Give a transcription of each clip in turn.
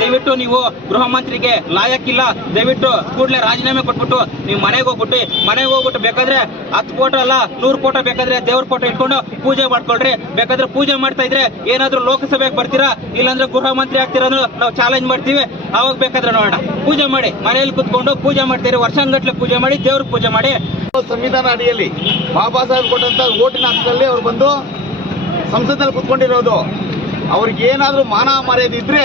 ದಯವಿಟ್ಟು ನೀವು ಗೃಹ ಮಂತ್ರಿಗೆ ಲಾಯಕ್ಕಿಲ್ಲ. ದಯವಿಟ್ಟು ಕೂಡಲೇ ರಾಜೀನಾಮೆ ಕೊಟ್ಬಿಟ್ಟು ನೀವು ಮನೆಗೆ ಹೋಗ್ಬಿಟ್ಟು. ಮನೆಗೆ ಹೋಗ್ಬಿಟ್ಟು ಬೇಕಾದ್ರೆ ಹತ್ತು ಫೋಟೋ ಅಲ್ಲ, ನೂರು ಫೋಟೋ ಬೇಕಾದ್ರೆ ದೇವ್ರ ಫೋಟೋ ಇಟ್ಕೊಂಡು ಪೂಜೆ ಮಾಡ್ಕೊಳ್ರಿ. ಬೇಕಾದ್ರೆ ಪೂಜೆ ಮಾಡ್ತಾ ಇದ್ರೆ ಏನಾದ್ರೂ ಲೋಕಸಭೆಗೆ ಬರ್ತೀರಾ? ಇಲ್ಲಾಂದ್ರೆ ಗೃಹ ಮಂತ್ರಿ ಆಗ್ತೀರಾ ನಾವು ಚಾಲೆಂಜ್ ಮಾಡ್ತೀವಿ. ಅವಾಗ ಬೇಕಾದ್ರೆ ನೋಡೋಣ. ಪೂಜೆ ಮಾಡಿ. ಮನೆಯಲ್ಲಿ ಕುತ್ಕೊಂಡು ಪೂಜೆ ಮಾಡ್ತೀರಿ ವರ್ಷಾನ್ಗಟ್ಲೆ ಪೂಜೆ ಮಾಡಿ ದೇವ್ರ ಪೂಜೆ ಮಾಡಿ. ಸಂವಿಧಾನ ಅಡಿಯಲ್ಲಿ ಬಾಬಾ ಸಾಹೇಬ್ ಕೊಟ್ಟಂತ ಓಟಿನ ಹಕ್ಕಲ್ಲಿ ಅವ್ರು ಬಂದು ಸಂಸತ್ನಲ್ಲಿ ಕುತ್ಕೊಂಡಿರೋದು. ಅವ್ರಿಗೆ ಏನಾದ್ರೂ ಮಾನ ಮರ್ಯಾದೆ ಇದ್ರೆ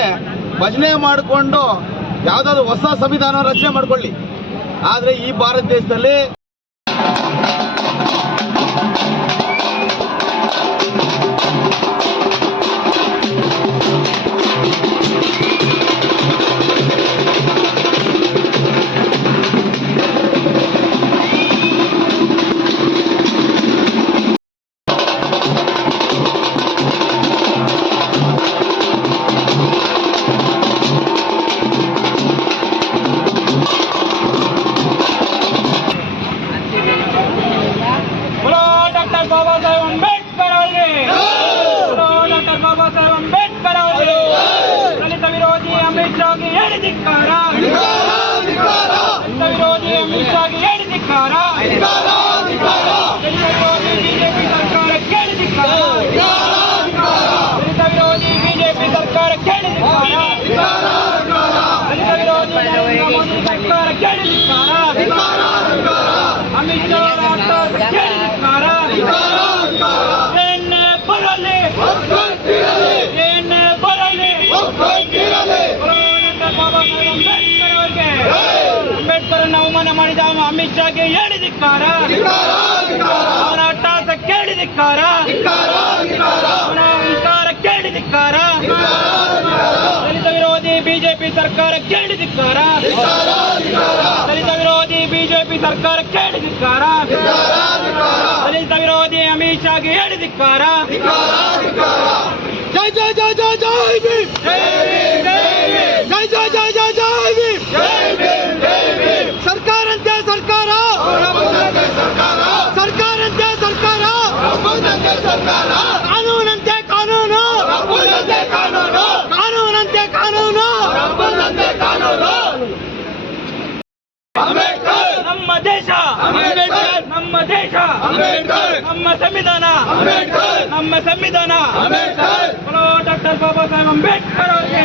ಭಜನೆ ಮಾಡಿಕೊಂಡು ಯಾವುದಾದ್ರು ಹೊಸ ಸಂವಿಧಾನ ರಚನೆ ಮಾಡ್ಕೊಳ್ಳಿ. ಆದರೆ ಈ ಭಾರತ ದೇಶದಲ್ಲಿ ಅಮಿತ್ ಶಾಗೆ ಹೇಳಿದಿಕ್ಕಾರ ಅವನ ಅಟ್ಟಹಾಸ ಕೇಳಿದಿಕ್ಕಾರ ಬಿಜೆಪಿ ಸರ್ಕಾರ ಕೇಳಿದಿಕ್ಕಾರ ದಲಿತ ವಿರೋಧಿ ಬಿಜೆಪಿ ಸರ್ಕಾರ ಕೇಳಿದಿಕ್ಕಾರ ದಲಿತ ವಿರೋಧಿ ಅಮಿತ್ ಶಾಗೆ ಹೇಳಿದಿಕ್ಕಾರ ಜೈ ಜೈ ಜೈ ಜೈ ಜೈ ಭೀಮ್ ಜೈ ಜೈ ಜೈ ಜೈ ಜೈ ಭೀಮ್ ಸರ್ಕಾರಂತೆ ಸರ್ಕಾರ ಸರ್ಕಾರಂತೆ ಸರ್ಕಾರ ಕಾನೂನಂತೆ ಕಾನೂನು ಕಾನೂನಂತೆ ಕಾನೂನು ನಮ್ಮ ದೇಶ! ನಮ್ಮ ದೇಶ! ನಮ್ಮ ಸಂವಿಧಾನ! ನಮ್ಮ ಸಂವಿಧಾನ! ಬಲೋ ಡಾಕ್ಟರ್ ಬಾಬಾ ಸಾಹೇಬ್ ಅಂಬೇಡ್ಕರ್ ಅವರಿಗೆ!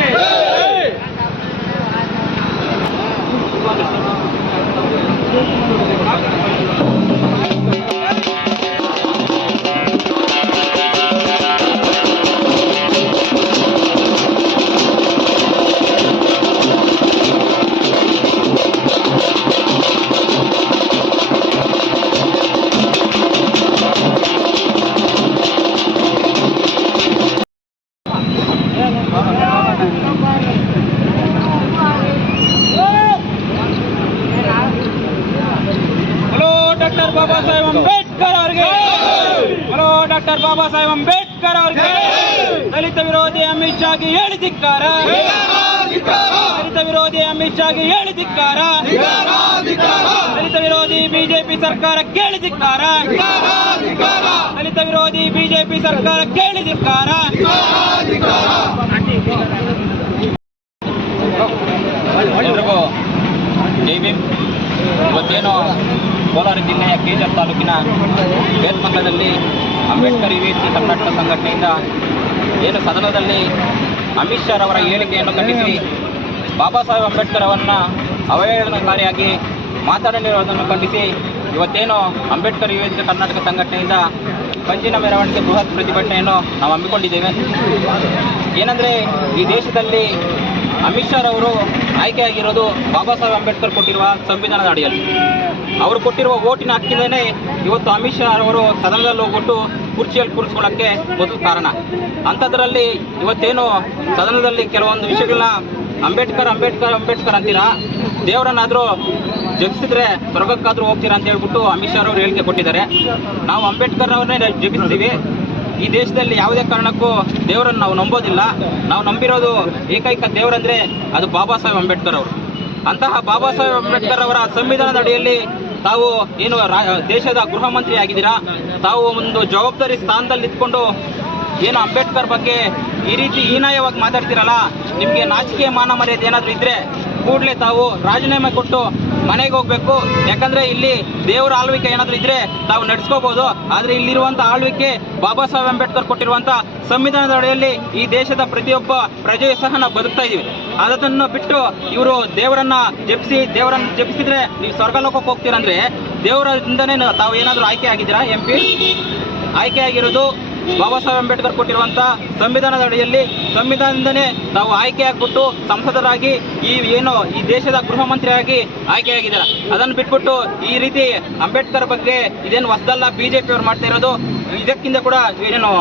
ಹಲೋ ಹೇಳಿದಿಕ್ಕಾರ ದಲಿತ ವಿರೋಧಿ ಬಿಜೆಪಿ ಸರ್ಕಾರ ಕೇಳಿದಿಕ್ಕಾರ ದಲಿತ ವಿರೋಧಿ ಬಿಜೆಪಿ ಸರ್ಕಾರ ಕೇಳಿದಿಕ್ಕಾರ ಎಲ್ರಿಗೂ ಜೈ ಭೀಮ್ ಇವತ್ತೇನು ಕೋಲಾರ ಜಿಲ್ಲೆಯ ಕೇಜರ್ ತಾಲೂಕಿನ ಬೇತ್ಮಂಗದಲ್ಲಿ ಅಂಬೇಡ್ಕರ್ ಯುವಿಸಿ ಕರ್ನಾಟಕ ಸಂಘಟನೆಯಿಂದ ಏನು ಸದನದಲ್ಲಿ ಅಮಿತ್ ಶಾ ಅವರ ಹೇಳಿಕೆಯನ್ನು ಖಂಡಿಸಿ ಬಾಬಾ ಸಾಹೇಬ್ ಅಂಬೇಡ್ಕರ್ ಅವರನ್ನ ಅವಹೇಳನಕಾರಿಯಾಗಿ ಮಾತನಾಡಿರುವುದನ್ನು ಖಂಡಿಸಿ. ಇವತ್ತೇನು ಅಂಬೇಡ್ಕರ್ ಯುವ ಕರ್ನಾಟಕ ಸಂಘಟನೆಯಿಂದ ಪಂಜಿನ ಮೆರವಣಿಗೆ ಬೃಹತ್ ಪ್ರತಿಭಟನೆಯನ್ನು ನಾವು ಹಮ್ಮಿಕೊಂಡಿದ್ದೇವೆ. ಏನಂದರೆ ಈ ದೇಶದಲ್ಲಿ ಅಮಿತ್ ಶಾ ಅವರು ಆಯ್ಕೆಯಾಗಿರೋದು ಬಾಬಾ ಸಾಹೇಬ್ ಅಂಬೇಡ್ಕರ್ ಕೊಟ್ಟಿರುವ ಸಂವಿಧಾನದ ಅಡಿಯಲ್ಲಿ. ಅವರು ಕೊಟ್ಟಿರುವ ಓಟಿನ ಹಕ್ಕಿಂದಲೇ ಇವತ್ತು ಅಮಿತ್ ಶಾ ಅವರು ಸದನದಲ್ಲಿ ಹೋಗ್ಬಿಟ್ಟು ಕುರ್ಚಿಯಲ್ಲಿ ಕೂರಿಸ್ಕೊಳ್ಳೋಕ್ಕೆ ಮೊದಲು ಕಾರಣ. ಅಂಥದ್ರಲ್ಲಿ ಇವತ್ತೇನು ಸದನದಲ್ಲಿ ಕೆಲವೊಂದು ವಿಷಯಗಳನ್ನ ಅಂಬೇಡ್ಕರ್ ಅಂಬೇಡ್ಕರ್ ಅಂಬೇಡ್ಕರ್ ಅಂತೀರಾ? ದೇವರನ್ನಾದರೂ ಜಪಿಸಿದ್ರೆ ಸ್ವರ್ಗಕ್ಕಾದರೂ ಹೋಗ್ತೀರಾ ಅಂತ ಹೇಳ್ಬಿಟ್ಟು ಅಮಿತ್ ಶಾ ಅವರು ಹೇಳಿಕೆ ಕೊಟ್ಟಿದ್ದಾರೆ. ನಾವು ಅಂಬೇಡ್ಕರ್ ಅವ್ರನ್ನೇ ಜಪಿಸ್ತೀವಿ. ಈ ದೇಶದಲ್ಲಿ ಯಾವುದೇ ಕಾರಣಕ್ಕೂ ದೇವರನ್ನು ನಾವು ನಂಬೋದಿಲ್ಲ. ನಾವು ನಂಬಿರೋದು ಏಕೈಕ ದೇವರಂದ್ರೆ ಅದು ಬಾಬಾ ಸಾಹೇಬ್ ಅಂಬೇಡ್ಕರ್ ಅವರು. ಅಂತಹ ಬಾಬಾ ಸಾಹೇಬ್ ಅಂಬೇಡ್ಕರ್ ಅವರ ಸಂವಿಧಾನದ ಅಡಿಯಲ್ಲಿ ತಾವು ಏನು ದೇಶದ ಗೃಹ ಮಂತ್ರಿ ಆಗಿದ್ದೀರಾ ತಾವು ಒಂದು ಜವಾಬ್ದಾರಿ ಸ್ಥಾನದಲ್ಲಿ ಇದ್ಕೊಂಡು ಏನು ಅಂಬೇಡ್ಕರ್ ಬಗ್ಗೆ ಈ ರೀತಿ ಹೀನಾಯವಾಗಿ ಮಾತಾಡ್ತೀರಲ್ಲ, ನಿಮಗೆ ನಾಚಿಕೆ ಮಾನ ಮರ್ಯಾದೆ ಏನಾದರೂ ಇದ್ರೆ ಕೂಡಲೇ ತಾವು ರಾಜೀನಾಮೆ ಕೊಟ್ಟು ಮನೆಗೆ ಹೋಗ್ಬೇಕು. ಯಾಕಂದ್ರೆ ಇಲ್ಲಿ ದೇವರ ಆಳ್ವಿಕೆ ಏನಾದರೂ ಇದ್ರೆ ತಾವು ನಡೆಸ್ಕೋಬಹುದು ಆದ್ರೆ ಇಲ್ಲಿರುವಂತ ಆಳ್ವಿಕೆ ಬಾಬಾ ಸಾಹೇಬ್ ಅಂಬೇಡ್ಕರ್ ಕೊಟ್ಟಿರುವಂತ ಸಂವಿಧಾನದ ಅಡಿಯಲ್ಲಿ ಈ ದೇಶದ ಪ್ರತಿಯೊಬ್ಬ ಪ್ರಜೆಯು ಸಹ ನಾವು ಬದುಕ್ತಾ ಇದೀವಿ ಅದನ್ನು ಬಿಟ್ಟು ಇವರು ದೇವರನ್ನ ಜಪಿಸಿ, ದೇವರನ್ನ ಜಪಿಸಿದ್ರೆ ನೀವು ಸ್ವರ್ಗಲೋಕಕ್ಕೆ ಹೋಗ್ತೀರಂದ್ರೆ ದೇವರಿಂದನೇ ತಾವು ಏನಾದರೂ ಆಯ್ಕೆ ಆಗಿದ್ದೀರಾ, ಎಂ ಪಿ? ಆಯ್ಕೆ ಆಗಿರೋದು ಬಾಬಾ ಸಾಹೇಬ್ ಅಂಬೇಡ್ಕರ್ ಕೊಟ್ಟಿರುವಂತ ಸಂವಿಧಾನದ ಅಡಿಯಲ್ಲಿ ಸಂವಿಧಾನದಿಂದನೇ ತಾವು ಆಯ್ಕೆ ಆಗ್ಬಿಟ್ಟು ಸಂಸದರಾಗಿ ಈ ಏನು ಈ ದೇಶದ ಗೃಹ ಮಂತ್ರಿಯಾಗಿ ಆಯ್ಕೆಯಾಗಿದ್ದಾರೆ. ಅದನ್ನು ಬಿಟ್ಬಿಟ್ಟು ಈ ರೀತಿ ಅಂಬೇಡ್ಕರ್ ಬಗ್ಗೆ ಇದೇನು ಹೊಸದಲ್ಲ ಬಿಜೆಪಿ ಅವರು ಮಾಡ್ತಾ ಇರೋದು, ಇದಕ್ಕಿಂತ ಕೂಡ ಏನು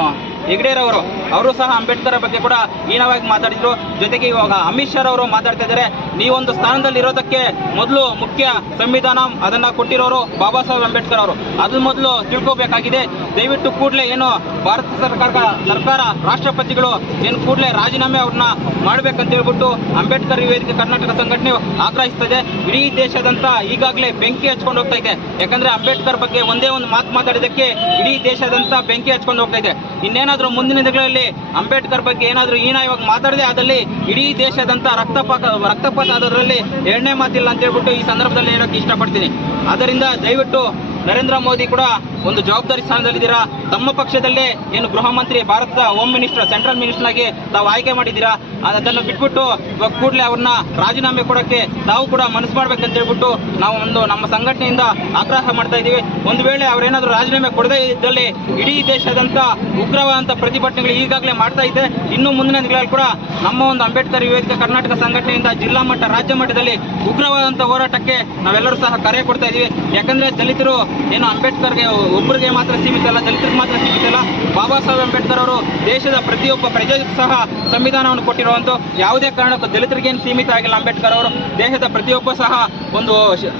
ಹೆಗ್ಡೇರವರು ಅವರು ಸಹ ಅಂಬೇಡ್ಕರ್ ಬಗ್ಗೆ ಕೂಡ ಹೀನವಾಗಿ ಮಾತಾಡಿದ್ರು. ಜೊತೆಗೆ ಇವಾಗ ಅಮಿತ್ ಶಾ ಅವರು ಮಾತಾಡ್ತಾ ಇದ್ದಾರೆ. ನೀವೊಂದು ಸ್ಥಾನದಲ್ಲಿ ಇರೋದಕ್ಕೆ ಮೊದಲು ಮುಖ್ಯ ಸಂವಿಧಾನ ಅದನ್ನ ಕೊಟ್ಟಿರೋರು ಬಾಬಾ ಸಾಹೇಬ್ ಅಂಬೇಡ್ಕರ್ ಅವರು. ಅದನ್ನ ಮೊದಲು ತಿಳ್ಕೋಬೇಕಾಗಿದೆ. ದಯವಿಟ್ಟು ಕೂಡಲೇ ಏನು ಭಾರತ ಸರ್ಕಾರ ಸರ್ಕಾರ ರಾಷ್ಟ್ರಪತಿಗಳು ಏನು ಕೂಡಲೇ ರಾಜೀನಾಮೆ ಅವ್ರನ್ನ ಮಾಡ್ಬೇಕಂತ ಹೇಳ್ಬಿಟ್ಟು ಅಂಬೇಡ್ಕರ್ ವೇದಿಕೆ ಕರ್ನಾಟಕ ಸಂಘಟನೆ ಆಗ್ರಹಿಸ್ತದೆ. ಇಡೀ ದೇಶದಂತ ಈಗಾಗಲೇ ಬೆಂಕಿ ಹಚ್ಕೊಂಡು ಹೋಗ್ತಾ ಇದೆ. ಯಾಕಂದ್ರೆ ಅಂಬೇಡ್ಕರ್ ಬಗ್ಗೆ ಒಂದೇ ಒಂದು ಮಾತು ಮಾತಾಡಿದಕ್ಕೆ ಇಡೀ ದೇಶದಂತ ಬೆಂಕಿ ಹಚ್ಕೊಂಡು ಹೋಗ್ತಾ ಇದೆ. ಇನ್ನೇನಾದ್ರೂ ಮುಂದಿನ ದಿನಗಳಲ್ಲಿ ಅಂಬೇಡ್ಕರ್ ಬಗ್ಗೆ ಏನಾದರೂ ಇವಾಗ ಮಾತಾಡದೆ ಆದಲ್ಲಿ ಇಡೀ ದೇಶದಂತ ರಕ್ತಪಾತ ರಕ್ತಪಾತ ಆಗೋದ್ರಲ್ಲಿ ಎರಡನೇ ಮಾತಿಲ್ಲ ಅಂತ ಹೇಳ್ಬಿಟ್ಟು ಈ ಸಂದರ್ಭದಲ್ಲಿ ಹೇಳೋಕೆ ಇಷ್ಟಪಡ್ತೀನಿ. ಅದರಿಂದ ದಯವಿಟ್ಟು ನರೇಂದ್ರ ಮೋದಿ ಕೂಡ ಒಂದು ಜವಾಬ್ದಾರಿ ಸ್ಥಾನದಲ್ಲಿದ್ದೀರಾ? ತಮ್ಮ ಪಕ್ಷದಲ್ಲೇ ಏನು ಗೃಹ ಮಂತ್ರಿ, ಭಾರತದ ಹೋಮ್ ಮಿನಿಸ್ಟರ್ ಸೆಂಟ್ರಲ್ ಮಿನಿಸ್ಟರ್ ಆಗಿ ತಾವು ಆಯ್ಕೆ ಮಾಡಿದ್ದೀರಾ? ಅದನ್ನು ಬಿಟ್ಬಿಟ್ಟು ಇವಾಗ ಕೂಡಲೇ ಅವ್ರನ್ನ ರಾಜೀನಾಮೆ ಕೊಡೋಕ್ಕೆ ತಾವು ಕೂಡ ಮನಸ್ಸು ಮಾಡ್ಬೇಕಂತ ಹೇಳ್ಬಿಟ್ಟು ನಾವು ಒಂದು ನಮ್ಮ ಸಂಘಟನೆಯಿಂದ ಆಗ್ರಹ ಮಾಡ್ತಾ ಇದ್ದೀವಿ. ಒಂದು ವೇಳೆ ಅವರೇನಾದರೂ ರಾಜೀನಾಮೆ ಕೊಡದೇ ಇದ್ದಲ್ಲಿ ಇಡೀ ದೇಶದಂತ ಉಗ್ರವಾದಂಥ ಪ್ರತಿಭಟನೆಗಳು ಈಗಾಗಲೇ ಮಾಡ್ತಾ ಇದೆ. ಇನ್ನು ಮುಂದಿನ ದಿನಗಳಲ್ಲಿ ಕೂಡ ನಮ್ಮ ಒಂದು ಅಂಬೇಡ್ಕರ್ ವೇದಿಕೆ ಕರ್ನಾಟಕ ಸಂಘಟನೆಯಿಂದ ಜಿಲ್ಲಾ ಮಟ್ಟ, ರಾಜ್ಯ ಮಟ್ಟದಲ್ಲಿ ಉಗ್ರವಾದಂಥ ಹೋರಾಟಕ್ಕೆ ನಾವೆಲ್ಲರೂ ಸಹ ಕರೆ ಕೊಡ್ತಾ ಇದ್ದೀವಿ. ಯಾಕಂದ್ರೆ ದಲಿತರು ಏನು ಅಂಬೇಡ್ಕರ್ಗೆ ಒಬ್ಬರಿಗೆ ಮಾತ್ರ ಸೀಮಿತ ಅಲ್ಲ ದಲಿತರಿಗೆ ಮಾತ್ರ ಸೀಮಿತ ಅಲ್ಲ. ಬಾಬಾ ಸಾಹೇಬ್ ಅಂಬೇಡ್ಕರ್ ಅವರು ದೇಶದ ಪ್ರತಿಯೊಬ್ಬ ಪ್ರಜೆಗೂ ಸಹ ಸಂವಿಧಾನವನ್ನು ಕೊಟ್ಟಿರುವಂಥ ಯಾವುದೇ ಕಾರಣಕ್ಕೂ ದಲಿತರಿಗೇನು ಸೀಮಿತ ಆಗಿಲ್ಲ. ಅಂಬೇಡ್ಕರ್ ಅವರು ದೇಶದ ಪ್ರತಿಯೊಬ್ಬ ಸಹ ಒಂದು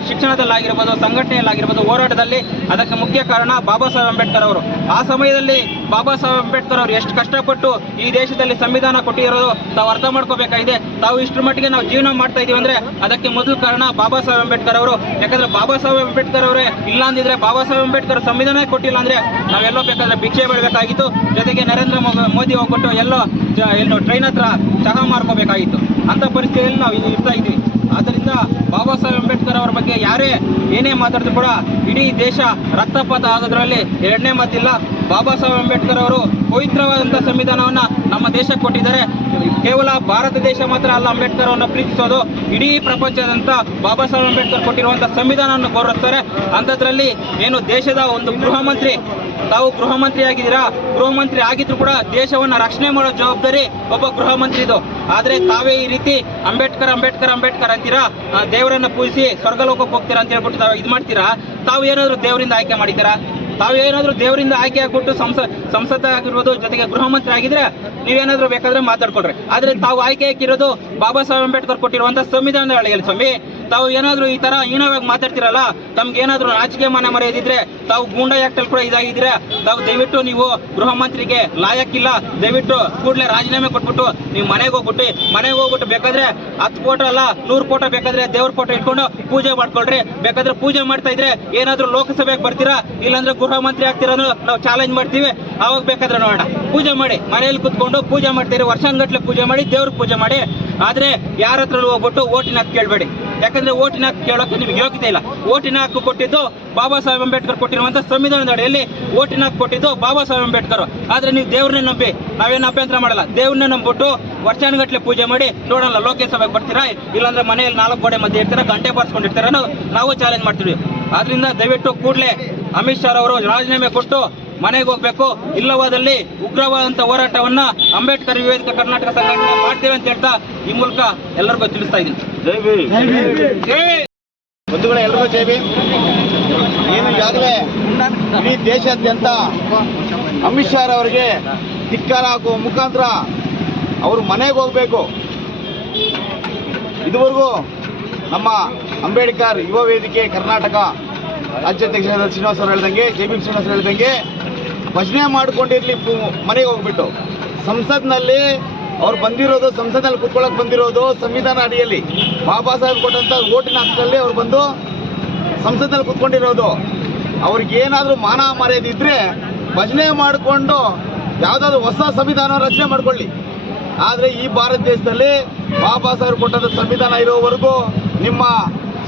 ಶಿಕ್ಷಣದಲ್ಲಾಗಿರ್ಬೋದು, ಸಂಘಟನೆಯಲ್ಲಾಗಿರ್ಬೋದು, ಹೋರಾಟದಲ್ಲಿ ಅದಕ್ಕೆ ಮುಖ್ಯ ಕಾರಣ ಬಾಬಾ ಸಾಹೇಬ್ ಅಂಬೇಡ್ಕರ್ ಅವರು. ಆ ಸಮಯದಲ್ಲಿ ಬಾಬಾ ಸಾಹೇಬ್ ಅಂಬೇಡ್ಕರ್ ಅವರು ಎಷ್ಟು ಕಷ್ಟಪಟ್ಟು ಈ ದೇಶದಲ್ಲಿ ಸಂವಿಧಾನ ಕೊಟ್ಟಿರೋದು ತಾವು ಅರ್ಥ ಮಾಡ್ಕೋಬೇಕಾಗಿದೆ. ತಾವು ಇಷ್ಟರ ಮಟ್ಟಿಗೆ ನಾವು ಜೀವನ ಮಾಡ್ತಾ ಇದೀವಿ ಅಂದ್ರೆ ಅದಕ್ಕೆ ಮೊದಲು ಕಾರಣ ಬಾಬಾ ಸಾಹೇಬ್ ಅಂಬೇಡ್ಕರ್ ಅವರು. ಯಾಕಂದ್ರೆ ಬಾಬಾ ಸಾಹೇಬ್ ಅಂಬೇಡ್ಕರ್ ಅವರೇ ಇಲ್ಲ ಅಂದಿದ್ರೆ ಬಾಬಾ ಸಾಹೇಬ್ ಅಂಬೇಡ್ಕರ್ ಸಂವಿಧಾನ ಕೊಟ್ಟಿಲ್ಲ ಅಂದ್ರೆ ನಾವೆಲ್ಲೋ ಬೇಕಾದ್ರೆ ಭಿಕ್ಷೆ ಬೆಳಬೇಕಾಗಿತ್ತು ಜೊತೆಗೆ ನರೇಂದ್ರ ಮೋದಿ ಹೋಗ್ಬಿಟ್ಟು ಎಲ್ಲೋ ಏನು ಟ್ರೈನ್ ಹತ್ರ ಚಹಾ ಮಾರ್ಕೋಬೇಕಾಗಿತ್ತು. ಅಂತ ಪರಿಸ್ಥಿತಿಯಲ್ಲಿ ನಾವು ಇರ್ತಾ ಇದ್ವಿ. ಆದ್ದರಿಂದ ಬಾಬಾ ಸಾಹೇಬ್ ಅಂಬೇಡ್ಕರ್ ಅವರ ಬಗ್ಗೆ ಯಾರೇ ಏನೇ ಮಾತಾಡಿದ್ರು ಕೂಡ ಇಡೀ ದೇಶ ರಕ್ತಪಾತ ಆಗೋದ್ರಲ್ಲಿ ಎರಡನೇ ಮಾತಿಲ್ಲ. ಬಾಬಾ ಸಾಹೇಬ್ ಅಂಬೇಡ್ಕರ್ ಅವರು ಪವಿತ್ರವಾದಂಥ ಸಂವಿಧಾನವನ್ನ ನಮ್ಮ ದೇಶಕ್ಕೆ ಕೊಟ್ಟಿದ್ದಾರೆ. ಕೇವಲ ಭಾರತ ದೇಶ ಮಾತ್ರ ಅಲ್ಲ ಅಂಬೇಡ್ಕರ್ ಅವರನ್ನ ಪ್ರೀತಿಸೋದು, ಇಡೀ ಪ್ರಪಂಚದಂತ ಬಾಬಾ ಸಾಹೇಬ್ ಅಂಬೇಡ್ಕರ್ ಕೊಟ್ಟಿರುವಂಥ ಸಂವಿಧಾನವನ್ನು ಗೌರವಿಸ್ತಾರೆ. ಅಂಥದ್ರಲ್ಲಿ ಏನು ದೇಶದ ಒಂದು ಗೃಹ ಮಂತ್ರಿ ತಾವು ಗೃಹ ಮಂತ್ರಿ ಆಗಿದ್ದೀರಾ ಗೃಹ ಮಂತ್ರಿ ಆಗಿದ್ರು ಕೂಡ ದೇಶವನ್ನ ರಕ್ಷಣೆ ಮಾಡೋ ಜವಾಬ್ದಾರಿ ಒಬ್ಬ ಗೃಹ ಮಂತ್ರಿದು ಆದ್ರೆ ತಾವೇ ಈ ರೀತಿ ಅಂಬೇಡ್ಕರ್ ಅಂಬೇಡ್ಕರ್ ಅಂಬೇಡ್ಕರ್ ಅಂತೀರಾ? ದೇವರನ್ನ ಪೂಜಿಸಿ ಸ್ವರ್ಗಲೋಕಕ್ಕೆ ಹೋಗ್ತೀರಾ ಅಂತ ಹೇಳ್ಬಿಟ್ಟು ತಾವು ಇದು ಮಾಡ್ತೀರಾ? ತಾವು ಏನಾದ್ರು ದೇವರಿಂದ ಆಯ್ಕೆ ಮಾಡಿದ್ದೀರಾ? ತಾವು ಏನಾದ್ರು ದೇವರಿಂದ ಆಯ್ಕೆ ಆಗ್ಬಿಟ್ಟು ಸಂಸ, ಸಂಸದ ಆಗಿರ್ಬೋದು ಜೊತೆಗೆ ಗೃಹ ಮಂತ್ರಿ ಆಗಿದ್ರೆ ನೀವೇನಾದ್ರೂ ಬೇಕಾದ್ರೆ ಮಾತಾಡ್ಕೊಡ್ರಿ ಆದ್ರೆ ತಾವು ಆಯ್ಕೆ ಹಾಕಿರೋದು ಬಾಬಾ ಸಾಹೇಬ್ ಅಂಬೇಡ್ಕರ್ ಕೊಟ್ಟಿರುವಂತ ಸಂವಿಧಾನದ ಅಡಿಯಲ್ಲಿ ಸ್ವಾಮಿ. ತಾವು ಏನಾದರೂ ಈ ತರ ಹೀನವಾಗಿ ಮಾತಾಡ್ತಿರಲ್ಲ? ತಮ್ಗೆ ಏನಾದರೂ ನಾಚಿಕೆ ಮನೆ ಮರೆಯದಿದ್ರೆ ತಾವು ಗೂಂಡಾ ಆಕ್ಟ್ ಅಲ್ಲಿ ಕೂಡ ಇದಾಗಿದ್ರೆ ತಾವು ದಯವಿಟ್ಟು ನೀವು ಗೃಹ ಮಂತ್ರಿಗೆ ಲಾಯಕ್ಕಿಲ್ಲ ದಯವಿಟ್ಟು ಕೂಡಲೇ ರಾಜೀನಾಮೆ ಕೊಟ್ಬಿಟ್ಟು ನೀವು ಮನೆಗೆ ಹೋಗ್ಬಿಟ್ಟು ಮನೆಗೆ ಹೋಗ್ಬಿಟ್ಟು ಬೇಕಾದ್ರೆ ಹತ್ತು ಫೋಟೋ ಅಲ್ಲ, ನೂರು ಫೋಟೋ ಬೇಕಾದ್ರೆ ದೇವ್ರ ಫೋಟೋ ಇಟ್ಕೊಂಡು ಪೂಜೆ ಮಾಡ್ಕೊಳ್ರಿ. ಬೇಕಾದ್ರೆ ಪೂಜೆ ಮಾಡ್ತಾ ಇದ್ರೆ ಏನಾದ್ರೂ ಲೋಕಸಭೆಗೆ ಬರ್ತೀರಾ? ಇಲ್ಲಾಂದ್ರೆ ಗೃಹ ಮಂತ್ರಿ ಆಗ್ತೀರಾ ನಾವು ಚಾಲೆಂಜ್ ಮಾಡ್ತೀವಿ. ಅವಾಗ ಬೇಕಾದ್ರೆ ನೋಡೋಣ. ಪೂಜೆ ಮಾಡಿ. ಮನೆಯಲ್ಲಿ ಕುತ್ಕೊಂಡು ಪೂಜೆ ಮಾಡ್ತೀರಿ ವರ್ಷಾನ್ಗಟ್ಲೆ ಪೂಜೆ ಮಾಡಿ, ದೇವ್ರಿಗೆ ಪೂಜೆ ಮಾಡಿ. ಆದರೆ ಯಾರ ಹತ್ರ ಹೋಗ್ಬಿಟ್ಟು ಓಟಿನ ಕೇಳಬೇಡಿ. ಯಾಕಂದ್ರೆ ಓಟಿನ ಹಾಕಿ ಕೇಳೋಕೆ ನಿಮಗೆ ಯೋಗ್ಯತೆ ಇಲ್ಲ. ಓಟಿನ ಹಕ್ಕು ಕೊಟ್ಟಿದ್ದು ಬಾಬಾ ಸಾಹೇಬ್ ಅಂಬೇಡ್ಕರ್ ಕೊಟ್ಟಿರುವಂಥ ಸಂವಿಧಾನದ ಅಡಿಯಲ್ಲಿ ಓಟಿನ ಹಕ್ಕು ಕೊಟ್ಟಿದ್ದು ಬಾಬಾ ಸಾಹೇಬ್ ಅಂಬೇಡ್ಕರ್. ಆದ್ರೆ ನೀವು ದೇವ್ರನ್ನೇ ನಂಬಿ ನಾವೇನು ಅಭ್ಯಂತರ ಮಾಡಲ್ಲ. ದೇವ್ರನ್ನೇ ನಂಬಿಟ್ಟು ವರ್ಷಾನುಗಟ್ಟಲೆ ಪೂಜೆ ಮಾಡಿ ನೋಡೋಣ ಲೋಕಸಭೆಗೆ ಬರ್ತೀರಾ? ಇಲ್ಲಾಂದ್ರೆ ಮನೆಯಲ್ಲಿ ನಾಲ್ಕು ಗೋಡೆ ಮಧ್ಯೆ ಇರ್ತೀರಾ? ಗಂಟೆ ಬಾರಿಸ್ಕೊಂಡಿರ್ತೀರ? ನಾವು ಚಾಲೆಂಜ್ ಮಾಡ್ತೀವಿ. ಆದ್ರಿಂದ ದಯವಿಟ್ಟು ಕೂಡಲೇ ಅಮಿತ್ ಶಾ ಅವರು ರಾಜೀನಾಮೆ ಕೊಟ್ಟು ಮನೆಗೆ ಹೋಗ್ಬೇಕು. ಇಲ್ಲವಾದಲ್ಲಿ ಉಗ್ರವಾದಂತ ಹೋರಾಟವನ್ನ ಅಂಬೇಡ್ಕರ್ ವೇದಿಕೆ ಕರ್ನಾಟಕ ಸಂಘಟನೆ ಮಾಡ್ತೇವೆ ಅಂತ ಹೇಳ್ತಾ ಈ ಮೂಲಕ ಎಲ್ಲರಿಗೂ ತಿಳಿಸ್ತಾ ಇದ್ದೀನಿ. ಬಂಧುಗಳೇ ಎಲ್ಲರೂ ಜೈವಿ ಏನು ಈಗಾಗಲೇ ಇಡೀ ದೇಶಾದ್ಯಂತ ಅಮಿತ್ ಶಾ ಅವರಿಗೆ ಧಿಕ್ಕಾರ ಹಾಕುವ ಮುಖಾಂತರ ಅವರು ಮನೆಗೆ ಹೋಗಬೇಕು. ಇದುವರೆಗೂ ನಮ್ಮ ಅಂಬೇಡ್ಕರ್ ಯುವ ವೇದಿಕೆ ಕರ್ನಾಟಕ ರಾಜ್ಯಾಧ್ಯಕ್ಷರಾದ ಶ್ರೀನಿವಾಸ ಅವರು ಹೇಳ್ದಂಗೆ, ಜೆ ಬಿ ಶ್ರೀನಿವಾಸ ಹೇಳ್ದಂಗೆ, ಭಜನೆ ಮಾಡ್ಕೊಂಡಿರ್ಲಿ ಮನೆಗೆ ಹೋಗ್ಬಿಟ್ಟು. ಸಂಸತ್ನಲ್ಲಿ ಅವ್ರು ಬಂದಿರೋದು, ಸಂಸತ್ನಲ್ಲಿ ಕುತ್ಕೊಳ್ಳೋಕೆ ಬಂದಿರೋದು ಸಂವಿಧಾನ ಅಡಿಯಲ್ಲಿ. ಬಾಬಾ ಸಾಹೇಬ್ ಕೊಟ್ಟಂತ ಓಟಿನ ಹಕ್ಕಲ್ಲಿ ಅವ್ರು ಬಂದು ಸಂಸತ್ನಲ್ಲಿ ಕುತ್ಕೊಂಡಿರೋದು. ಅವ್ರಿಗೆ ಏನಾದರೂ ಮಾನ ಮರ್ಯಾದೆ ಭಜನೆ ಮಾಡಿಕೊಂಡು ಯಾವುದಾದ್ರು ಹೊಸ ಸಂವಿಧಾನ ರಚನೆ ಮಾಡ್ಕೊಳ್ಳಿ. ಆದರೆ ಈ ಭಾರತ ದೇಶದಲ್ಲಿ ಬಾಬಾ ಸಾಹೇಬ್ ಕೊಟ್ಟಂತ ಸಂವಿಧಾನ ಇರೋವರೆಗೂ ನಿಮ್ಮ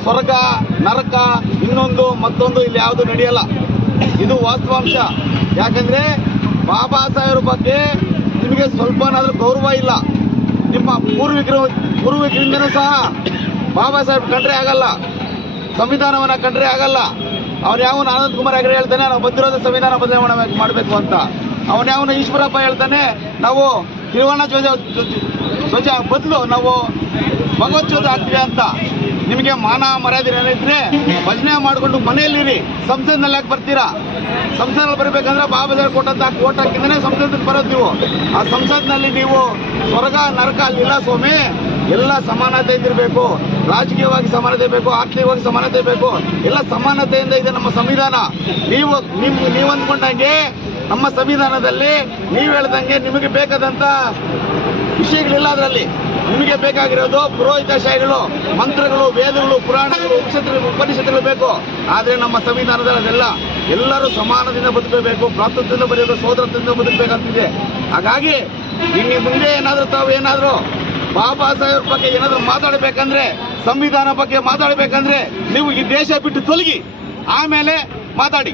ಸ್ವರ್ಗ, ನರಕ, ಇನ್ನೊಂದು, ಮತ್ತೊಂದು ಇಲ್ಲಿ ಯಾವುದು ನಡೆಯಲ್ಲ. ಇದು ವಾಸ್ತವಾಂಶ. ಯಾಕಂದ್ರೆ ಬಾಬಾ ಸಾಹೇಬ್ರ ಬಗ್ಗೆ ನಿಮಗೆ ಸ್ವಲ್ಪನಾದರೂ ಗೌರವ ಇಲ್ಲ. ನಿಮ್ಮ ಪೂರ್ವಿಕರು ಪೂರ್ವಿಕರಿಂದನೂ ಸಹ ಬಾಬಾ ಸಾಹೇಬ್ ಕಂಡ್ರೆ ಆಗಲ್ಲ. ಸಂವಿಧಾನವನ್ನ ಕಂಡ್ರೆ ಆಗಲ್ಲ. ಅವನು ಯಾವನು ಆನಂದ್ ಕುಮಾರ್ ಹೆಗಡೆ ಹೇಳ್ತಾನೆ, ನಾವು ಬಂದಿರೋದು ಸಂವಿಧಾನ ಬದಲಾವಣೆ ಮಾಡಬೇಕು ಅಂತ. ಅವನು ಯಾವನು ಈಶ್ವರಪ್ಪ ಹೇಳ್ತಾನೆ, ನಾವು ತಿರುವಣ್ಣ ಧ್ವಜ ಧ್ವಜ ಬದಲು ನಾವು ಭಗವದ್ಗೀತೆ ಹಾಕ್ತೀವಿ ಅಂತ. ನಿಮಗೆ ಮಾನ ಮರ್ಯಾದೆ ಏನಿದ್ರೆ ಭಜನೆ ಮಾಡಿಕೊಂಡು ಮನೆಯಲ್ಲಿರಿ. ಸಂಸದನಲ್ಲಿ ಯಾಕೆ ಬರ್ತೀರಾ? ಸಂಸದಲ್ಲಿ ಬರಬೇಕಂದ್ರೆ ಬಾಬಾ ಸಾಹೇಬ್ ಕೊಟ್ಟಂತ ಕೋಟ್ ಹಾಕಿದ್ರೆ ಸಂಸದಕ್ಕೆ ಬರೋದು ನೀವು. ಆ ಸಂಸದ್ನಲ್ಲಿ ನೀವು ಸ್ವರ್ಗ, ನರಕ ಅಲ್ಲಿಲ್ಲ ಸ್ವಾಮಿ. ಎಲ್ಲ ಸಮಾನತೆ ಇರಬೇಕು ರಾಜಕೀಯವಾಗಿ ಸಮಾನತೆ ಬೇಕು, ಆರ್ಥಿಕವಾಗಿ ಸಮಾನತೆ ಬೇಕು. ಎಲ್ಲ ಸಮಾನತೆಯಿಂದ ಇದೆ ನಮ್ಮ ಸಂವಿಧಾನ. ನೀವು, ನಿಮ್, ನೀವು ಅಂದ್ಕೊಂಡಂಗೆ ನಮ್ಮ ಸಂವಿಧಾನದಲ್ಲಿ ನೀವು ಹೇಳ್ದಂಗೆ ನಿಮಗೆ ಬೇಕಾದಂತ ವಿಷಯಗಳಿಲ್ಲ ಅದರಲ್ಲಿ. ನಿಮಗೆ ಬೇಕಾಗಿರೋದು ಪುರೋಹಿತಶಾಹಿಗಳು ಮಂತ್ರಗಳು, ವೇದಗಳು, ಪುರಾಣಗಳು, ಉಪನಿಷತ್ತುಗಳು ಉಪನಿಷತ್ತುಗಳು ಬೇಕು. ಆದರೆ ನಮ್ಮ ಸಂವಿಧಾನದಲ್ಲಿ ಅದೆಲ್ಲ ಎಲ್ಲರೂ ಸಮಾನದಿಂದ ಬದುಕಬೇಕು, ಭ್ರಾತೃತ್ವದಿಂದ ಬರೆಯಬೇಕು ಸೋದರತ್ವದಿಂದ ಬದುಕಬೇಕಂತಿದೆ. ಹಾಗಾಗಿ ಇನ್ನು ಮುಂದೆ ಏನಾದರೂ ತಾವು ಏನಾದರೂ ಬಾಬಾ ಸಾಹೇಬ್ರ ಬಗ್ಗೆ ಏನಾದರೂ ಮಾತಾಡಬೇಕಂದ್ರೆ, ಸಂವಿಧಾನ ಬಗ್ಗೆ ಮಾತಾಡಬೇಕಂದ್ರೆ ನೀವು ಈ ದೇಶ ಬಿಟ್ಟು ತೊಲಗಿ, ಆಮೇಲೆ ಮಾತಾಡಿ.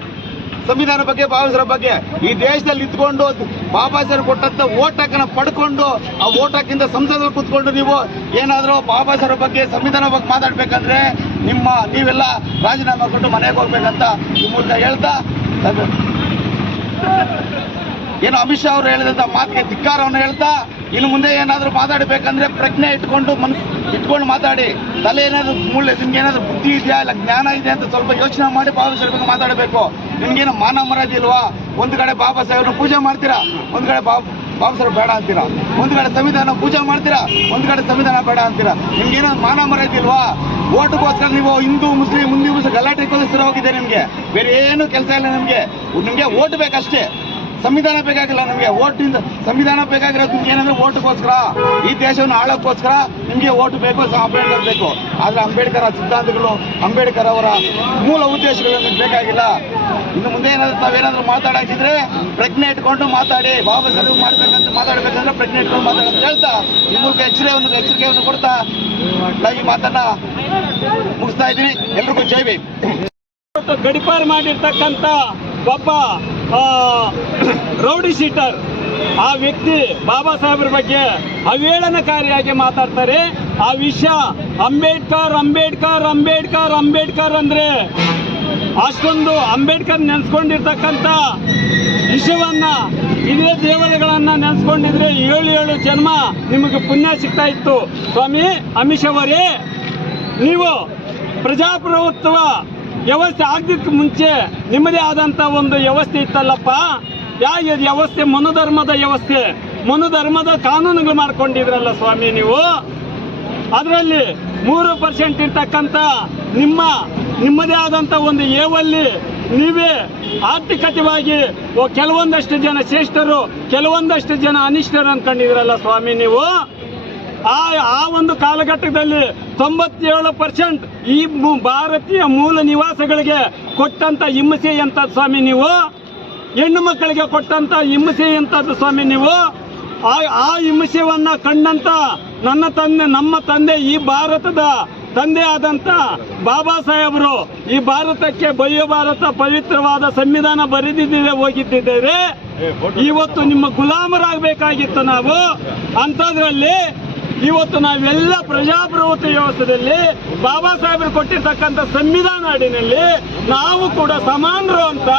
ಸಂವಿಧಾನ ಬಗ್ಗೆ ಬಾಬಾ ಬಗ್ಗೆ ಈ ದೇಶದಲ್ಲಿ ಇದ್ಕೊಂಡು ಬಾಬಾ ಸಾಹೇಬ್ ಕೊಟ್ಟಂತ ಓಟ್ ಹಾಕನ್ನ ಪಡ್ಕೊಂಡು ಆ ಓಟ್ ಹಾಕಿಂದ ಸಂಸದಲ್ಲಿ ಕೂತ್ಕೊಂಡು ನೀವು ಏನಾದರೂ ಬಾಬಾ ಸಾಹೇಬ್ ಬಗ್ಗೆ, ಸಂವಿಧಾನ ಬಗ್ಗೆ ಮಾತಾಡ್ಬೇಕಂದ್ರೆ ನಿಮ್ಮ ನೀವೆಲ್ಲ ರಾಜೀನಾಮೆ ಕೊಟ್ಟು ಮನೆಗೆ ಹೋಗ್ಬೇಕಂತ ಈ ಮೂಲಕ ಹೇಳ್ತಾ ಏನು ಅಮಿತ್ ಶಾ ಅವರು ಹೇಳಿದಂತ ಮಾತಿಗೆ ಧಿಕ್ಕಾರವನ್ನು ಹೇಳ್ತಾ, ಇನ್ನು ಮುಂದೆ ಏನಾದರೂ ಮಾತಾಡಬೇಕಂದ್ರೆ ಪ್ರಜ್ಞೆ ಇಟ್ಕೊಂಡು ಮನಸ್ ಇಟ್ಕೊಂಡು ಮಾತಾಡಿ. ತಲೆ ಏನಾದ್ರು ಮೂಳೆ, ನಿಮ್ಗೆ ಏನಾದ್ರು ಬುದ್ಧಿ ಇದೆಯಾ ಇಲ್ಲ ಜ್ಞಾನ ಇದೆ ಅಂತ ಸ್ವಲ್ಪ ಯೋಚನೆ ಮಾಡಿ ಭಾವಿಸಿರ್ಬೇಕು ಮಾತಾಡಬೇಕು. ನಿಮ್ಗೇನು ಮಾನ ಮರದಿಲ್ವಾ ಒಂದು ಕಡೆ ಬಾಬಾ ಸಾಹೇಬ್ರು ಪೂಜೆ ಮಾಡ್ತೀರಾ? ಒಂದು ಕಡೆ ಬಾಬಾ ಬಾಬಾ ಸಾಹೇಬ್ ಬೇಡ ಅಂತೀರಾ? ಒಂದು ಕಡೆ ಸಂವಿಧಾನ ಪೂಜೆ ಮಾಡ್ತೀರಾ? ಒಂದು ಕಡೆ ಸಂವಿಧಾನ ಬೇಡ ಅಂತೀರಾ? ನಿಮ್ಗೇನೋ ಮಾನ ಮರ್ಯಾದೆ ಓಟ್ಗೋಸ್ಕರ ನೀವು ಹಿಂದೂ, ಮುಸ್ಲಿಂ ಮುಂದೆ ಮುಸ್ಲಿಂ ಗಲಾಟೆಗೋಸ್ಕರ ಹೋಗಿದೆ ನಿಮಗೆ? ಬೇರೆ ಏನು ಕೆಲಸ ಇಲ್ಲ ನಿಮಗೆ. ನಿಮಗೆ ಓಟ್ ಬೇಕಷ್ಟೇ. ಸಂವಿಧಾನ ಬೇಕಾಗಿಲ್ಲ ನಮಗೆ. ಓಟಿಂದ ಸಂವಿಧಾನ ಬೇಕಾಗಿರೋದು ನಿಮ್ಗೆ ಏನಂದ್ರೆ ಓಟ್ಗೋಸ್ಕರ ಈ ದೇಶವನ್ನು ಆಳೋಕ್ಕೋಸ್ಕರ ನಿಮಗೆ ಓಟ್ ಬೇಕು ಅಂಬೇಡ್ಕರ್ ಬೇಕು. ಆದರೆ ಅಂಬೇಡ್ಕರ್ ಸಿದ್ಧಾಂತಗಳು, ಅಂಬೇಡ್ಕರ್ ಅವರ ಮೂಲ ಉದ್ದೇಶಗಳು ನಿಮ್ಗೆ ಬೇಕಾಗಿಲ್ಲ. ಇನ್ನು ಮುಂದೆ ಏನಾದ್ರು ನಾವೇನಾದ್ರೂ ಮಾತಾಡಾಕಿದ್ರೆ ಪ್ರಜ್ಞೆ ಇಟ್ಕೊಂಡು ಮಾತಾಡಿ. ಬಾಬಾ ಸಾಹೇಬ್ ಮಾಡ್ಬೇಕಂತ ಮಾತಾಡ್ಬೇಕಂದ್ರೆ ಪ್ರಜ್ಞೆ ಇಟ್ಕೊಂಡು ಮಾತಾಡೋದು ಹೇಳ್ತಾ. ಈ ಮೂಲಕ ಒಂದು ಎಚ್ಚರಿಕೆಯನ್ನು ಕೊಡ್ತಾ ಈ ಮಾತನ್ನ ಮುಗಿಸ್ತಾ ಇದ್ದೀನಿ. ಎಲ್ರಿಗೂ ಜೈ ಭೀಮ್. ಗಡಿಪಾರು ಮಾಡಿರ್ತಕ್ಕಂಥ ಒಬ್ಬ ರೌಡಿ ಶೀಟರ್. ಆ ವ್ಯಕ್ತಿ ಬಾಬಾ ಸಾಹೇಬ್ರ ಬಗ್ಗೆ ಅವೇಳನಕಾರಿಯಾಗಿ ಮಾತಾಡ್ತಾರೆ. ಆ ವಿಷಯ ಅಂಬೇಡ್ಕರ್ ಅಂಬೇಡ್ಕರ್ ಅಂಬೇಡ್ಕರ್ ಅಂಬೇಡ್ಕರ್ ಅಂದ್ರೆ ಅಷ್ಟೊಂದು ಅಂಬೇಡ್ಕರ್ ನೆನೆಸ್ಕೊಂಡಿರ್ತಕ್ಕಂಥ ವಿಷಯವನ್ನು, ಇದೇ ದೇವರುಗಳನ್ನ ನೆನೆಸ್ಕೊಂಡಿದ್ರೆ ಏಳು ಏಳು ಜನ್ಮ ನಿಮಗೆ ಪುಣ್ಯ ಸಿಗ್ತಾ ಇತ್ತು. ಸ್ವಾಮಿ, ಅಮಿಷ್ ಅವರೇ, ನೀವು ಪ್ರಜಾಪ್ರಭುತ್ವ ವ್ಯವಸ್ಥೆ ಆಗದಿಕ್ಕೆ ಮುಂಚೆ ನಿಮ್ಮದೇ ಆದಂಥ ಒಂದು ವ್ಯವಸ್ಥೆ ಇತ್ತಲ್ಲಪ್ಪ? ಯಾವ ವ್ಯವಸ್ಥೆ ಮನೋಧರ್ಮದ ವ್ಯವಸ್ಥೆ? ಮನುಧರ್ಮದ ಕಾನೂನುಗಳು ಮಾಡ್ಕೊಂಡಿದ್ರಲ್ಲ ಸ್ವಾಮಿ ನೀವು? ಅದರಲ್ಲಿ ಮೂರು ಪರ್ಸೆಂಟ್ ಇರ್ತಕ್ಕಂಥ ನಿಮ್ಮ, ನಿಮ್ಮದೇ ಆದಂಥ ಒಂದು ಏವಲ್ಲಿ ನೀವೇ ಆರ್ಥಿಕತೆವಾಗಿ ಕೆಲವೊಂದಷ್ಟು ಜನ ಶ್ರೇಷ್ಠರು, ಕೆಲವೊಂದಷ್ಟು ಜನ ಅನಿಷ್ಠರು ಅನ್ಕೊಂಡಿದ್ರಲ್ಲ ಸ್ವಾಮಿ ನೀವು? ಆ ಆ ಒಂದು ಕಾಲಘಟ್ಟದಲ್ಲಿ ತೊಂಬತ್ತೇಳು ಪರ್ಸೆಂಟ್ ಈ ಭಾರತೀಯ ಮೂಲ ನಿವಾಸಗಳಿಗೆ ಕೊಟ್ಟಂತ ಹಿಂಸೆ ಅಂತ ಸ್ವಾಮಿ ನೀವು? ಹೆಣ್ಣು ಮಕ್ಕಳಿಗೆ ಕೊಟ್ಟಂತ ಹಿಂಸೆ ಅಂತ ಸ್ವಾಮಿ ನೀವು? ಆ ಆ ಹಿಂಸೆಯನ್ನ ಕಂಡಂತ ನನ್ನ ತಂದೆ ನಮ್ಮ ತಂದೆ ಈ ಭಾರತದ ತಂದೆ ಆದಂತ ಬಾಬಾ ಸಾಹೇಬರು ಈ ಭಾರತಕ್ಕೆ ಬಯ್ಯ ಭಾರತ ಪವಿತ್ರವಾದ ಸಂವಿಧಾನ ಬರೆದಿದ್ದೇವೆ ಹೋಗಿದ್ದಿದ್ದೇವೆ ಇವತ್ತು ನಿಮ್ಮ ಗುಲಾಮರಾಗಬೇಕಾಗಿತ್ತು ನಾವು. ಅಂಥದ್ರಲ್ಲಿ ಇವತ್ತು ನಾವೆಲ್ಲ ಪ್ರಜಾಪ್ರಭುತ್ವ ವ್ಯವಸ್ಥೆಯಲ್ಲಿ ಬಾಬಾ ಸಾಹೇಬರು ಕೊಟ್ಟಿರ್ತಕ್ಕಂಥ ಸಂವಿಧಾನ ಅಡಿನಲ್ಲಿ ನಾವು ಕೂಡ ಸಮಾನರು ಅಂತ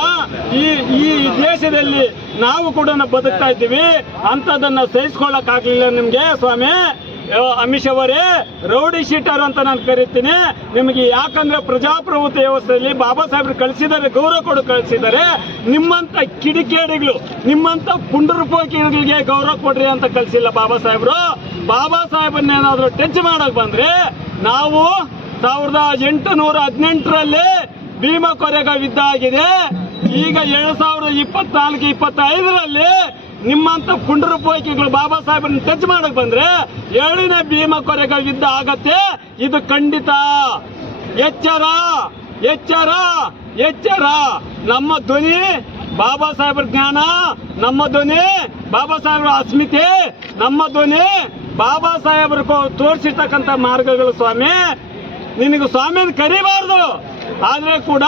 ಈ ಈ ದೇಶದಲ್ಲಿ ನಾವು ಕೂಡ ಬದುಕ್ತಾ ಇದ್ದೀವಿ. ಅಂಥದ್ದನ್ನು ಸಹಿಸ್ಕೊಳ್ಳಕ್ಕಾಗ್ಲಿಲ್ಲ ನಿಮಗೆ ಸ್ವಾಮಿ. ಅಮಿಷ್ ಅವರೇ, ರೌಡಿ ಶೀಟರ್ ಅಂತ ನಾನು ಕರಿತೀನಿ. ನಿಮಗೆ ಯಾಕಂದ್ರೆ ಪ್ರಜಾಪ್ರಭುತ್ವ ವ್ಯವಸ್ಥೆಯಲ್ಲಿ ಬಾಬಾ ಸಾಹೇಬ್ರು ಕಳಿಸಿದ್ದಾರೆ, ಗೌರವ ಕೊಡು ಕಳಿಸಿದ್ದಾರೆ. ನಿಮ್ಮಂತ ಕಿಡಿಕೇಡಿಗಳು ನಿಮ್ಮಂತ ಪುಂಡರುಪೋಕಿಗಳಿಗೆ ಗೌರವ ಕೊಡ್ರಿ ಅಂತ ಕಳಿಸಿಲ್ಲ ಬಾಬಾ ಸಾಹೇಬ್ರು. ಬಾಬಾ ಸಾಹೇಬನ್ನೇನಾದ್ರೂ ಟಚ್ ಮಾಡಕ್ ಬಂದ್ರೆ ನಾವು ಸಾವಿರದ ಎಂಟುನೂರ ಹದಿನೆಂಟರಲ್ಲಿ ಭೀಮ ಕೊರೆಗ ಯುದ್ಧ ಆಗಿದೆ ಈಗ ಎರಡ್ ಸಾವಿರದ ಇಪ್ಪತ್ನಾಲ್ಕು, ಇಪ್ಪತ್ತೈದರಲ್ಲಿ ನಿಮ್ಮಂತ ಪುಂಡರು ಪೋಕಿಗಳು ಬಾಬಾ ಸಾಹೇಬರನ್ನ ಟಚ್ ಮಾಡಕ್ ಬಂದ್ರೆ ಏಳನೇ ಭೀಮ ಕೊರೆಗ ಯುದ್ಧ ಆಗತ್ತೆ. ಇದು ಖಂಡಿತ. ಎಚ್ಚರ ಎಚ್ಚರ ಎಚ್ಚರ. ನಮ್ಮ ಧ್ವನಿ ಬಾಬಾ ಸಾಹೇಬ್ರ ಜ್ಞಾನ, ನಮ್ಮ ಧ್ವನಿ ಬಾಬಾ ಸಾಹೇಬ್ರ ಅಸ್ಮಿತೆ. ನಮ್ಮ ಧ್ವನಿ ಬಾಬಾ ಸಾಹೇಬ್ರು ತೋರಿಸಿರ್ತಕ್ಕಂಥ ಮಾರ್ಗಗಳು ಸ್ವಾಮಿ, ನಿನಗೆ ಸ್ವಾಮಿ ಕರಿಬಾರ್ದು. ಆದ್ರೆ ಕೂಡ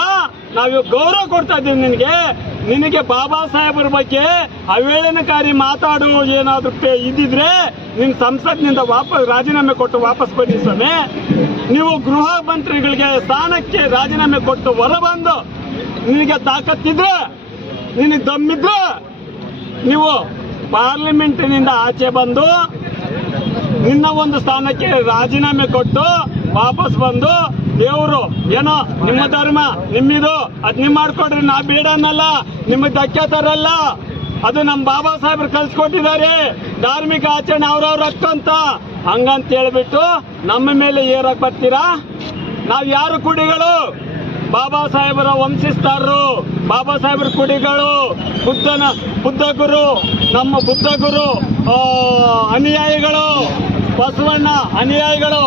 ನಾವು ಗೌರವ ಕೊಡ್ತಾ ಇದ್ದೀವಿ ನಿನಗೆ. ನಿನಗೆ ಬಾಬಾ ಸಾಹೇಬ್ರ ಬಗ್ಗೆ ಅವೇಳನಕಾರಿ ಮಾತಾಡು ಏನಾದ್ರು ಇದ್ದಿದ್ರೆ ನಿನ್ನ ಸಂಸತ್ನಿಂದ ವಾಪಸ್ ರಾಜೀನಾಮೆ ಕೊಟ್ಟು ವಾಪಸ್ ಬನ್ನಿ ಸ್ವಾಮಿ. ನೀವು ಗೃಹ ಮಂತ್ರಿಗಳಿಗೆ ಸ್ಥಾನಕ್ಕೆ ರಾಜೀನಾಮೆ ಕೊಟ್ಟು ಹೊರಬಂದು ನಿನಗೆ ತಾಕತ್ತಿದ್ರೆ, ನಿನಗೆ ದಮ್ಮಿದ್ರೆ, ನೀವು ಪಾರ್ಲಿಮೆಂಟಿನಿಂದ ಆಚೆ ಬಂದು ನಿನ್ನ ಒಂದು ಸ್ಥಾನಕ್ಕೆ ರಾಜೀನಾಮೆ ಕೊಟ್ಟು ವಾಪಸ್ ಬಂದು ದೇವರು, ಏನೋ ನಿಮ್ಮ ಧರ್ಮ, ನಿಮ್ಮಿದು, ಅದ್ ನಿಮ್ ಮಾಡ್ಕೊಡ್ರಿ ನಾ ಬೇಡ ಅನ್ನಲ್ಲ ನಿಮಗೆ ಧಕ್ಕೆ ತರಲ್ಲ. ಅದು ನಮ್ಮ ಬಾಬಾ ಸಾಹೇಬ್ರು ಕಲ್ಸ್ಕೊಟ್ಟಿದ್ದಾರೆ, ಧಾರ್ಮಿಕ ಆಚರಣೆ ಅವ್ರವ್ರ ಅಂತ. ಹಂಗಂತ ಹೇಳ್ಬಿಟ್ಟು ನಮ್ಮ ಮೇಲೆ ಏರಕ್ ಬರ್ತೀರಾ? ನಾವ್ ಯಾರು ಕುಡಿಗಳು? ಬಾಬಾ ಸಾಹೇಬರ ವಂಶಿಸ್ತಾರರು ಬಾಬಾ ಸಾಹೇಬರ ಕುಡಿಗಳು ಬುದ್ಧನ, ಬುದ್ಧ ಗುರು, ನಮ್ಮ ಬುದ್ಧ ಗುರು ಅನುಯಾಯಿಗಳು, ಬಸವಣ್ಣ ಅನುಯಾಯಿಗಳು.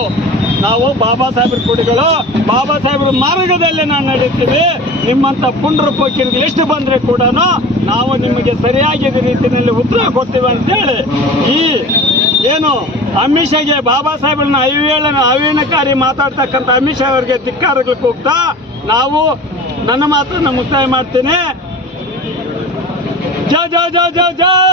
ನಾವು ಬಾಬಾ ಸಾಹೇಬ್ರ ಕುಡಿಗಳು ಬಾಬಾ ಸಾಹೇಬರ ಮಾರ್ಗದಲ್ಲಿ ನಾವು ನಡೀತೀವಿ ನಿಮ್ಮಂತ ಪುಂಡ್ರ ಪೋಕಿರಿಗೆ ಎಷ್ಟು ಬಂದ್ರೆ ಕೂಡ ನಾವು ನಿಮಗೆ ಸರಿಯಾಗಿದ್ದ ರೀತಿಯಲ್ಲಿ ಉತ್ತರ ಕೊಡ್ತೀವಿ ಅಂತೇಳಿ. ಈ ಏನು ಅಮಿಷಗೆ ಬಾಬಾ ಸಾಹೇಬ್ರನ್ನ ಅವಿವೇಳನ ಅವಿನಕಾರಿ ಮಾತಾಡ್ತಕ್ಕಂಥ ಅಮಿಷ ಅವರಿಗೆ ಧಿಕ್ಕಾರಗಳು ಕೂಗ್ತಾ ನಾವು ನನ್ನ ಮಾತ್ರ ನಾನು ಮುಕ್ತಾಯ ಮಾಡ್ತೇನೆ. ಜಯ ಜಯ ಜಯ ಜಯ ಜಯ